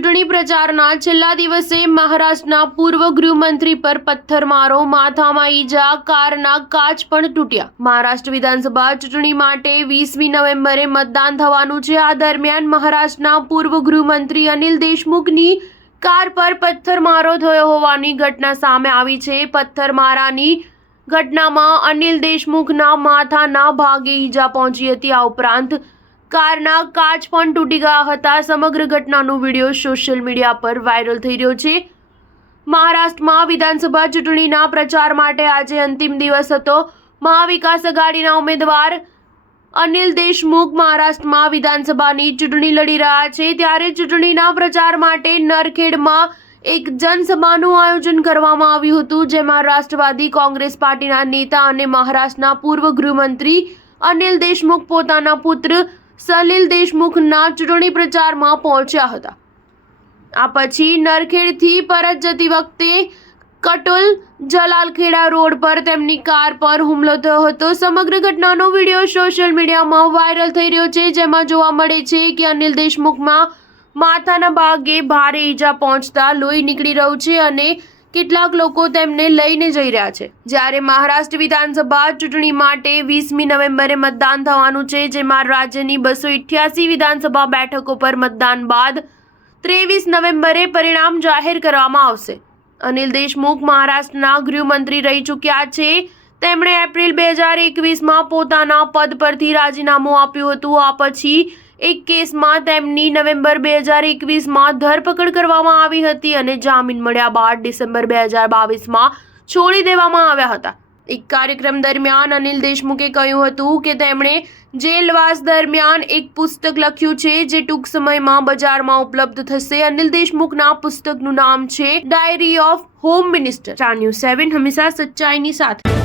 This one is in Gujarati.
ચૂંટણી પ્રચારના છેલ્લા દિવસે મહારાષ્ટ્રના પૂર્વ ગૃહમંત્રી પર પથ્થરમારો, માથામાં ઈજા, કારના કાચ પણ તૂટ્યા। મહારાષ્ટ્ર વિધાનસભા ચૂંટણી માટે 20મી નવેમ્બરે મતદાન થવાનું છે। આ દરમિયાન મહારાષ્ટ્રના પૂર્વ ગૃહમંત્રી અનિલ દેશમુખની કાર પર પથ્થરમારો થયો હોવાની ઘટના સામે આવી છે। પથ્થરમારાની ઘટનામાં અનિલ દેશમુખના માથાના ભાગે ઈજા પહોંચી હતી। આ ઉપરાંત કારના કાચ પણ તૂટી ગયા હતા। સમગ્ર ઘટનાનો વિડીયો સોશિયલ મીડિયા પર વાયરલ થઈ રહ્યો છે। મહારાષ્ટ્રમાં વિધાનસભા ચૂંટણીના પ્રચાર માટે આજે અંતિમ દિવસ હતો। મહાવિકાસ આઘાડીના ઉમેદવાર અનિલ દેશમુખ મહારાષ્ટ્રમાં વિધાનસભાની ચૂંટણી લડી રહ્યા છે। ત્યારે ચૂંટણીના પ્રચાર માટે નરખેડમાં એક જનસભાનું આયોજન કરવામાં આવ્યું હતું, જેમાં રાષ્ટ્રવાદી કોંગ્રેસ પાર્ટીના નેતા અને મહારાષ્ટ્રના પૂર્વ ગૃહમંત્રી અનિલ દેશમુખ પોતાના પુત્ર સલીલ દેશમુખના ચૂંટણી પ્રચારમાં પહોંચ્યા હતા। આ પછી નરખેડથી પરત જતી વખતે કટોલ જલાલખેડા રોડ પર તેમની કાર પર હુમલો થયો હતો। સમગ્ર ઘટનાનો વિડીયો સોશિયલ મીડિયામાં વાયરલ થઈ રહ્યો છે, જેમાં જોવા મળે છે કે અનિલ દેશમુખમાં માથાના ભાગે ભારે ઈજા પહોંચતા લોહી નીકળી રહ્યું છે અને કેટલાક લોકો તેમને લઈને જઈ રહ્યા છે। જ્યારે મહારાષ્ટ્ર વિધાનસભા ચૂંટણી માટે 20મી નવેમ્બરે મતદાન થવાનું છે, જેમાં રાજ્યની 288 વિધાનસભા બેઠકો પર મતદાન બાદ 23 નવેમ્બરે પરિણામ જાહેર કરવામાં આવશે। અનિલ દેશમુખ મહારાષ્ટ્રના ગૃહમંત્રી રહી ચૂક્યા છે। તેમણે એપ્રિલ 2021માં પોતાના પદ પરથી રાજીનામું આપ્યું હતું। આ પછી એક કેસમાં તેમની નવેમ્બર 2021માં ધરપકડ કરવામાં આવી હતી અને જામીન મળ્યા બાદ ડિસેમ્બર 2022માં છોડી દેવામાં આવ્યા હતા। એક કાર્યક્રમ દરમિયાન અનિલ દેશમુખે કહ્યું હતું કે તેમણે જેલવાસ દરમિયાન એક પુસ્તક લખ્યું છે, જે ટૂંક સમયમાં બજારમાં ઉપલબ્ધ થશે। અનિલ દેશમુખના પુસ્તકનું નામ છે diary of home minister. Star news 7 હંમેશા સચ્ચાઈની સાથે।